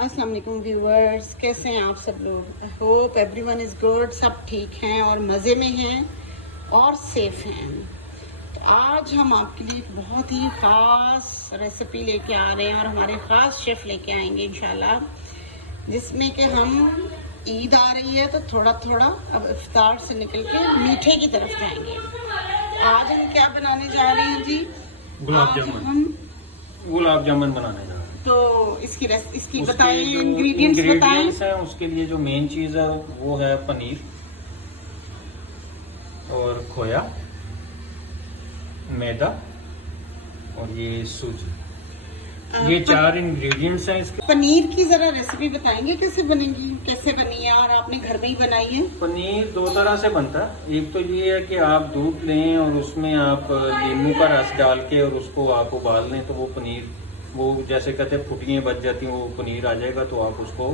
अस्सलाम वालेकुम व्यूअर्स, कैसे हैं आप सब लोग। I hope everyone is good, सब ठीक हैं और मज़े में हैं और सेफ हैं। तो आज हम आपके लिए एक बहुत ही ख़ास रेसिपी लेके आ रहे हैं और हमारे ख़ास शेफ़ लेके आएंगे इंशाल्लाह, जिसमें कि हम ईद आ रही है तो थोड़ा थोड़ा अब इफ्तार से निकल के मीठे की तरफ जाएंगे। आज हम क्या बनाने जा रहे हैं जी? गुलाब जामुन। हम गुलाब जामुन बनाने जा रहे हैं। तो इसकी उसके बताइए, जो इंग्रेडिएंट्स बताएं। इंग्रेडिएंट्स हैं, उसके लिए जो मेन चीज़ है वो है पनीर और खोया, मैदा और ये सूजी। ये चार इंग्रेडिएंट्स हैं इसके। पनीर की जरा रेसिपी बताएंगे, कैसे बनेगी, कैसे बनी है और आपने घर में ही बनाई है? पनीर दो तरह से बनता है। एक तो ये है कि आप दूध लें और उसमें आप नींबू का रस डाल के और उसको आप उबाल लें, तो वो पनीर, वो जैसे कहते हैं फुटियाँ बच जाती हैं, वो पनीर आ जाएगा। तो आप उसको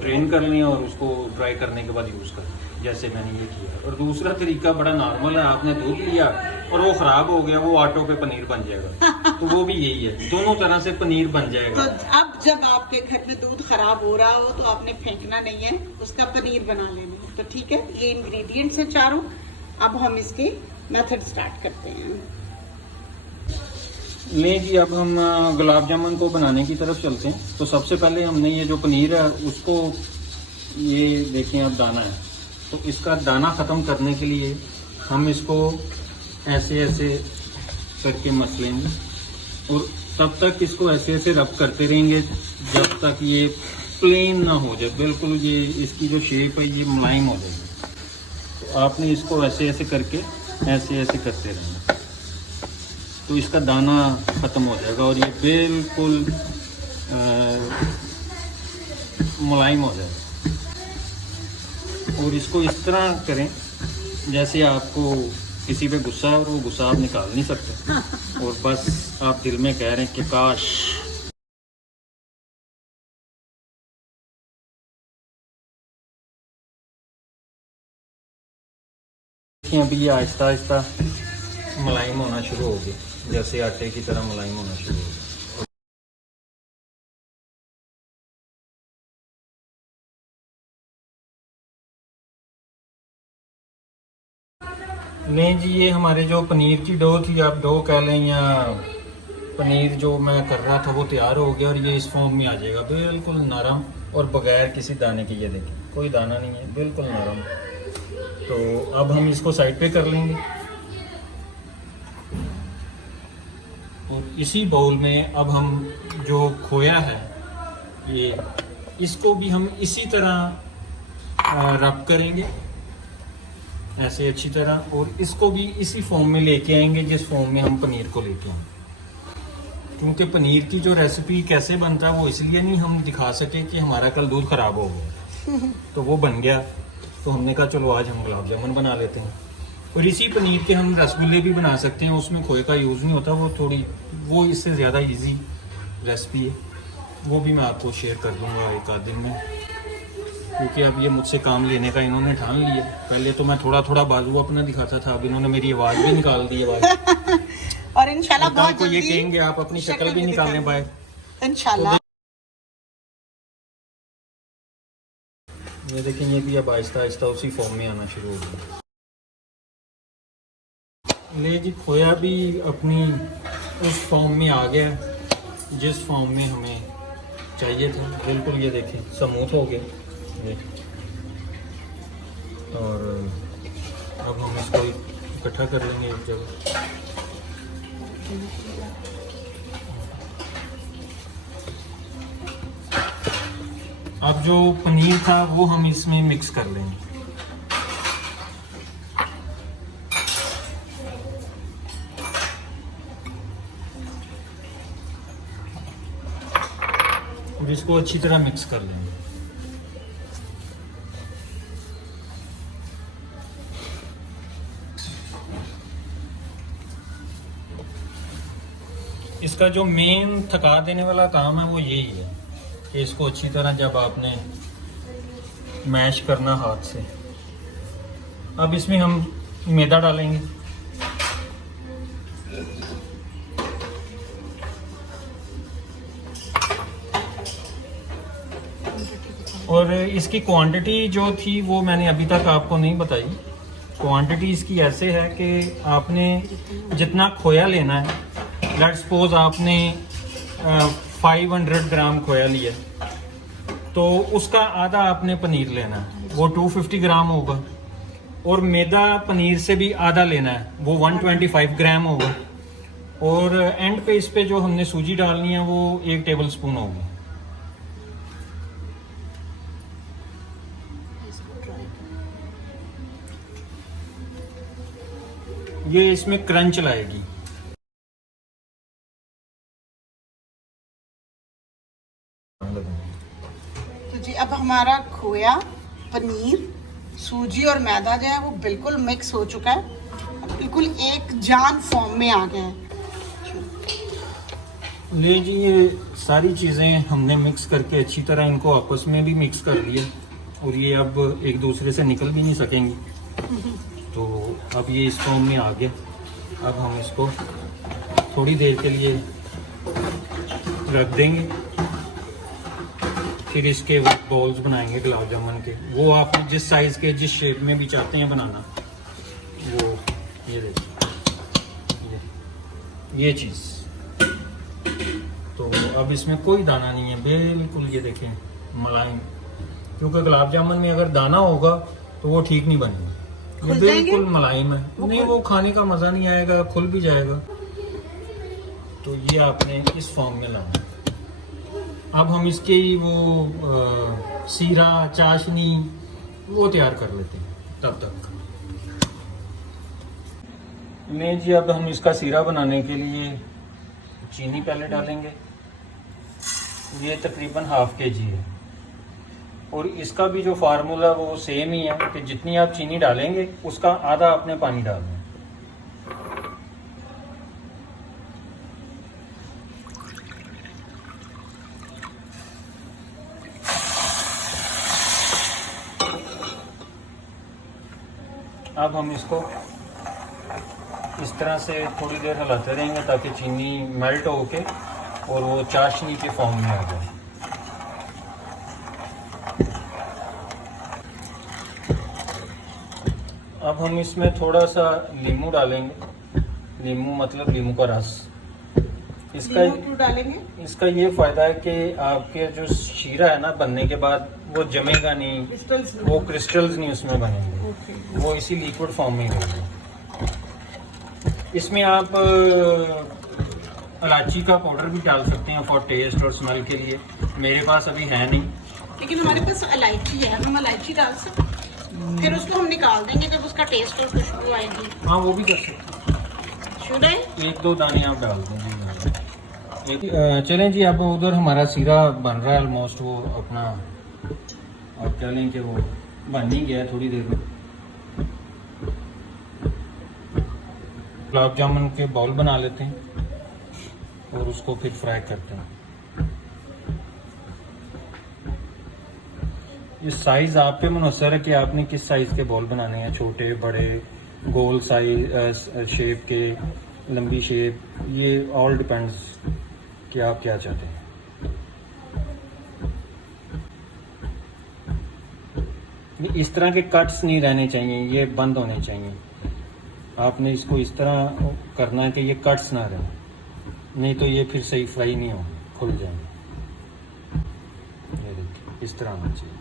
ड्रेन कर लें और उसको ड्राई करने के बाद यूज़ कर, जैसे मैंने ये किया। और दूसरा तरीका बड़ा नॉर्मल है, आपने दूध लिया और वो ख़राब हो गया, वो आटो पे पनीर बन जाएगा। तो वो भी यही है, दोनों तरह से पनीर बन जाएगा। तो अब जब आपके घर में दूध खराब हो रहा हो तो आपने फेंकना नहीं है, उसका पनीर बना लेना है। तो ठीक है, ये इंग्रेडिएंट्स हैं चारों। अब हम इसके मेथड स्टार्ट करते हैं। लें जी, अब हम गुलाब जामुन को बनाने की तरफ चलते हैं। तो सबसे पहले हमने ये जो पनीर है उसको, ये देखें अब दाना है, तो इसका दाना ख़त्म करने के लिए हम इसको ऐसे ऐसे करके मस लेंगे और तब तक इसको ऐसे ऐसे रब करते रहेंगे जब तक ये प्लेन ना हो जाए, बिल्कुल ये इसकी जो शेप है ये मुलायम हो जाएगी। तो आपने इसको ऐसे ऐसे करके ऐसे ऐसे करते रहना, तो इसका दाना ख़त्म हो जाएगा और ये बिल्कुल मुलायम हो जाएगा। और इसको इस तरह करें जैसे आपको किसी पे गुस्सा है और वो गुस्सा आप निकाल नहीं सकते और बस आप दिल में कह रहे हैं कि काश। अभी ये आहिस्ता आहिस्ता मुलायम होना शुरू हो गया, जैसे आटे की तरह मुलायम होना शुरू हो गया। नहीं जी, ये हमारे जो पनीर की डो थी, आप डो कह लें या पनीर जो मैं कर रहा था, वो तैयार हो गया और ये इस फॉर्म में आ जाएगा, बिल्कुल नरम और बगैर किसी दाने की। ये देखिए, कोई दाना नहीं है, बिल्कुल नरम। तो अब हम इसको साइड पे कर लेंगे और इसी बाउल में अब हम जो खोया है ये, इसको भी हम इसी तरह रब करेंगे ऐसे अच्छी तरह, और इसको भी इसी फॉर्म में लेके आएंगे जिस फॉर्म में हम पनीर को लेके आएंगे। क्योंकि पनीर की जो रेसिपी कैसे बनता है वो इसलिए नहीं हम दिखा सके कि हमारा कल दूध ख़राब हो गया तो वो बन गया, तो हमने कहा चलो आज हम गुलाब जामुन बना लेते हैं। और इसी पनीर के हम रसगुल्ले भी बना सकते हैं, उसमें खोए का यूज़ नहीं होता, वो इससे ज़्यादा ईजी रेसिपी है। वो भी मैं आपको शेयर कर दूँगा एक आध दिन में, क्योंकि अब ये मुझसे काम लेने का इन्होंने ठान लिया। पहले तो मैं थोड़ा थोड़ा बाजू अपना दिखाता था, अब इन्होंने मेरी आवाज़ भी निकाल दी है। और इंशाल्लाह बहुत को ये जल्दी कहेंगे आप अपनी शक्ल भी निकालने पाए इंशाल्लाह। ये देखें, ये भी अब आहिस्ता आहिस्ता उसी फॉर्म में आना शुरू हो गया। ले जी, खोया भी अपनी उस फॉर्म में आ गया जिस फॉर्म में हमें चाहिए था, बिल्कुल। ये देखें, स्मूथ हो गया ये। और अब हम इसको इकट्ठा कर लेंगे एक जगह। अब जो पनीर था वो हम इसमें मिक्स कर लेंगे। और इसको अच्छी तरह मिक्स कर लेंगे। इसका जो मेन थका देने वाला काम है वो यही है कि इसको अच्छी तरह जब आपने मैश करना हाथ से। अब इसमें हम मैदा डालेंगे। और इसकी क्वांटिटी जो थी वो मैंने अभी तक आपको नहीं बताई। क्वांटिटी इसकी ऐसे है कि आपने जितना खोया लेना है, लेट्स सपोज आपने 500 ग्राम खोया लिया, तो उसका आधा आपने पनीर लेना है, वो 250 ग्राम होगा। और मैदा पनीर से भी आधा लेना है, वो 125 ग्राम होगा। और एंड पे इस पे जो हमने सूजी डालनी है वो 1 टेबल स्पून होगी। ये इसमें क्रंच लाएगी। तो जी अब हमारा खोया, पनीर, सूजी और मैदा जो है वो बिल्कुल मिक्स हो चुका है, अब बिल्कुल एक जान फॉर्म में आ गया है। ले जी, ये सारी चीज़ें हमने मिक्स करके अच्छी तरह इनको आपस में भी मिक्स कर दिया, और ये अब एक दूसरे से निकल भी नहीं सकेंगी। तो अब ये इस फॉर्म में आ गया। अब हम इसको थोड़ी देर के लिए रख देंगे, फिर इसके बॉल्स बनाएंगे गुलाब जामुन के। वो आप जिस साइज़ के, जिस शेप में भी चाहते हैं बनाना, वो ये देखिए ये चीज़। तो अब इसमें कोई दाना नहीं है, बिल्कुल ये देखें मुलायम, क्योंकि गुलाब जामुन में अगर दाना होगा तो वो ठीक नहीं बनेगा। ये बिल्कुल मुलायम है, नहीं वो खाने का मज़ा नहीं आएगा, खुल भी जाएगा। तो ये आपने इस फॉर्म में लाना। अब हम इसकी वो सीरा, चाशनी वो तैयार कर लेते हैं तब तक। नहीं जी, अब हम इसका सीरा बनाने के लिए चीनी पहले डालेंगे। ये तकरीबन ½ kg है, और इसका भी जो फार्मूला वो सेम ही है कि जितनी आप चीनी डालेंगे उसका आधा आपने पानी डालना है। अब हम इसको इस तरह से थोड़ी देर हिलाते रहेंगे ताकि चीनी मेल्ट होके और वो चाशनी के फॉर्म में आ जाए। अब हम इसमें थोड़ा सा नींबू डालेंगे। नींबू मतलब नींबू का रस। इसका क्यों डालेंगे? इसका ये फायदा है कि आपके जो शीरा है ना, बनने के बाद वो जमेगा नहीं, वो क्रिस्टल्स नहीं उसमें बनेंगे, वो इसी लिक्विड फॉर्म में रहेंगे। इसमें आप इलायची का पाउडर भी डाल सकते हैं फॉर टेस्ट और स्मेल के लिए। मेरे पास अभी है नहीं, लेकिन हमारे पास इलायची है, हम इलायची डाल सकते हैं। फिर उसको हम निकाल देंगे जब उसका टेस्ट और खुशबू आएगी। हाँ वो भी कर सकते हैं। Should I? 1-2 दाने आप डाल देंगे। चलें जी, अब उधर हमारा सीरा बन रहा है ऑलमोस्ट। वो अपना आप कह लें कि वो बन ही गया है थोड़ी देर में। गुलाब जामुन के बाउल बना लेते हैं और उसको फिर फ्राई करते हैं। ये साइज़ आप पे मुनहसर है कि आपने किस साइज़ के बॉल बनाने हैं, छोटे, बड़े, गोल साइज शेप के, लंबी शेप, ये ऑल डिपेंड्स कि आप क्या चाहते हैं। इस तरह के कट्स नहीं रहने चाहिए, ये बंद होने चाहिए। आपने इसको इस तरह करना है कि ये कट्स ना रहें, नहीं तो ये फिर सही फ्राई नहीं होंगे, खुल जाएंगे। ये देखिए इस तरह होना चाहिए।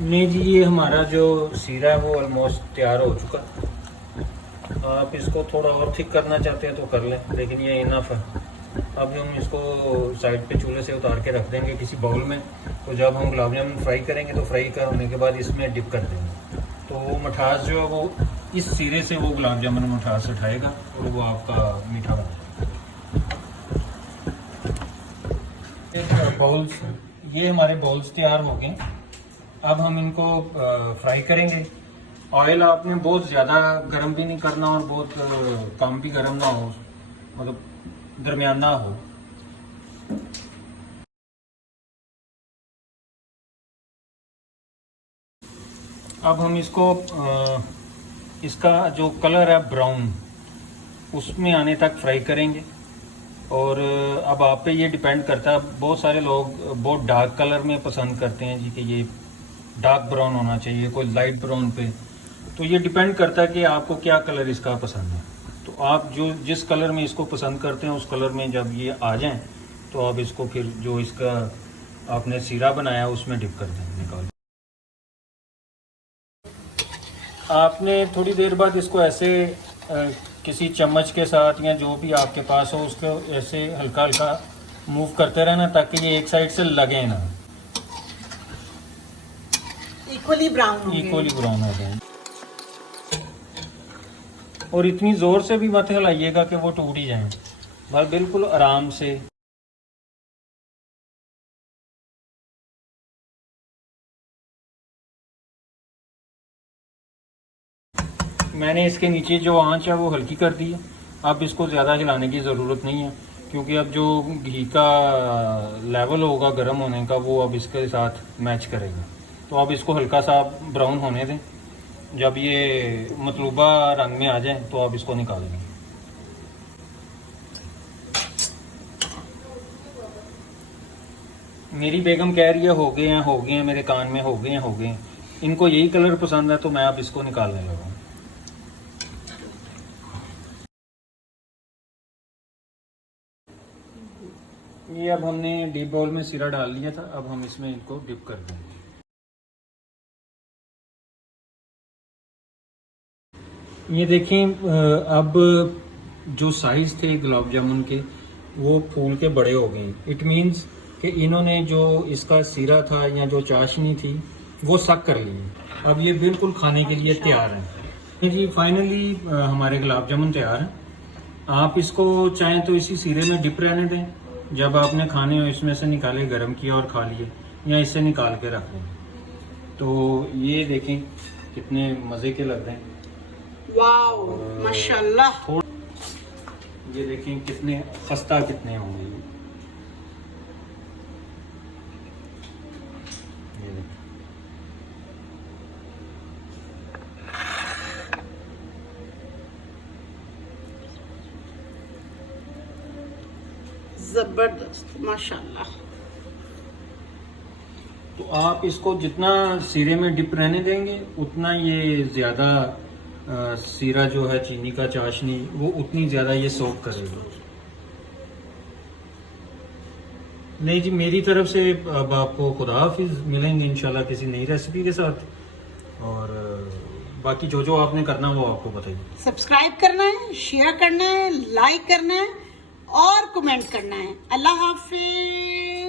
नहीं जी, ये हमारा जो सीरा है वो ऑलमोस्ट तैयार हो चुका। आप इसको थोड़ा और थिक करना चाहते हैं तो कर लें, लेकिन ये इनफ है। अब हम इसको साइड पे चूल्हे से उतार के रख देंगे किसी बाउल में। तो जब हम गुलाब जामुन फ्राई करेंगे तो फ्राई करने के बाद इसमें डिप कर देंगे, तो वो मिठास जो है वो इस सीरे से वो गुलाब जामुन मिठास उठाएगा और वो आपका मीठा बना जाएगा। बाउल्स, ये हमारे बाउल्स तैयार हो गए। अब हम इनको फ्राई करेंगे। ऑयल आपने बहुत ज़्यादा गर्म भी नहीं करना और बहुत कम भी गर्म ना हो, मतलब दरमियाना हो। अब हम इसको इसका जो कलर है ब्राउन उसमें आने तक फ्राई करेंगे। और अब आप पे ये डिपेंड करता है, बहुत सारे लोग बहुत डार्क कलर में पसंद करते हैं जी कि ये डार्क ब्राउन होना चाहिए, कोई लाइट ब्राउन पे। तो ये डिपेंड करता है कि आपको क्या कलर इसका पसंद है। तो आप जो जिस कलर में इसको पसंद करते हैं उस कलर में जब ये आ जाएं तो आप इसको फिर जो इसका आपने सीरा बनाया उसमें डिप कर दें, निकाल। आपने थोड़ी देर बाद इसको ऐसे किसी चम्मच के साथ या जो भी आपके पास हो उसको ऐसे हल्का हल्का मूव करते रहना ताकि ये एक साइड से लगे ना, इक्वली ब्राउन हो जाए। और इतनी जोर से भी मत हिलाइएगा कि वो टूट ही जाए, बस बिल्कुल आराम से। मैंने इसके नीचे जो आंच है वो हल्की कर दी है। अब इसको ज़्यादा हिलाने की ज़रूरत नहीं है क्योंकि अब जो घी का लेवल होगा गर्म होने का वो अब इसके साथ मैच करेगा। तो अब इसको हल्का सा ब्राउन होने दें। जब ये मतलूबा रंग में आ जाए तो आप इसको निकाल दें। मेरी बेगम कह रही है हो गए हैं, मेरे कान में हो गए हैं। इनको यही कलर पसंद है तो मैं अब इसको निकालने लगा हूँ। ये अब हमने डीप बाउल में सीरा डाल लिया था, अब हम इसमें इनको डिप कर देंगे। ये देखें, अब जो साइज थे गुलाब जामुन के वो फूल के बड़े हो गए। इट मीन्स कि इन्होंने जो इसका सीरा था या जो चाशनी थी वो सक कर ली। अब ये बिल्कुल खाने के लिए तैयार है जी। फाइनली हमारे गुलाब जामुन तैयार हैं। आप इसको चाहें तो इसी सीरे में डिप रहने दें, जब आपने खाने हो इसमें से निकाले गर्म किया और खा लिए, या इससे निकाल के रख लें। तो ये देखें कितने मज़े के लग रहे हैं। वाओ माशाल्लाह। ये देखें कितने खस्ता कितने होंगे। ये देखें जबरदस्त माशाल्लाह। तो आप इसको जितना सीरे में डिप रहने देंगे उतना ये ज़्यादा सीरा जो है चीनी का चाशनी वो उतनी ज़्यादा ये सोक करेगा। नहीं जी, मेरी तरफ से अब आपको खुदा हाफिज़। मिलेंगे इंशाल्लाह किसी नई रेसिपी के साथ। और बाकी जो जो आपने करना वो आपको बताइए। सब्सक्राइब करना है, शेयर करना है, लाइक करना है और कमेंट करना है। अल्लाह हाफिज।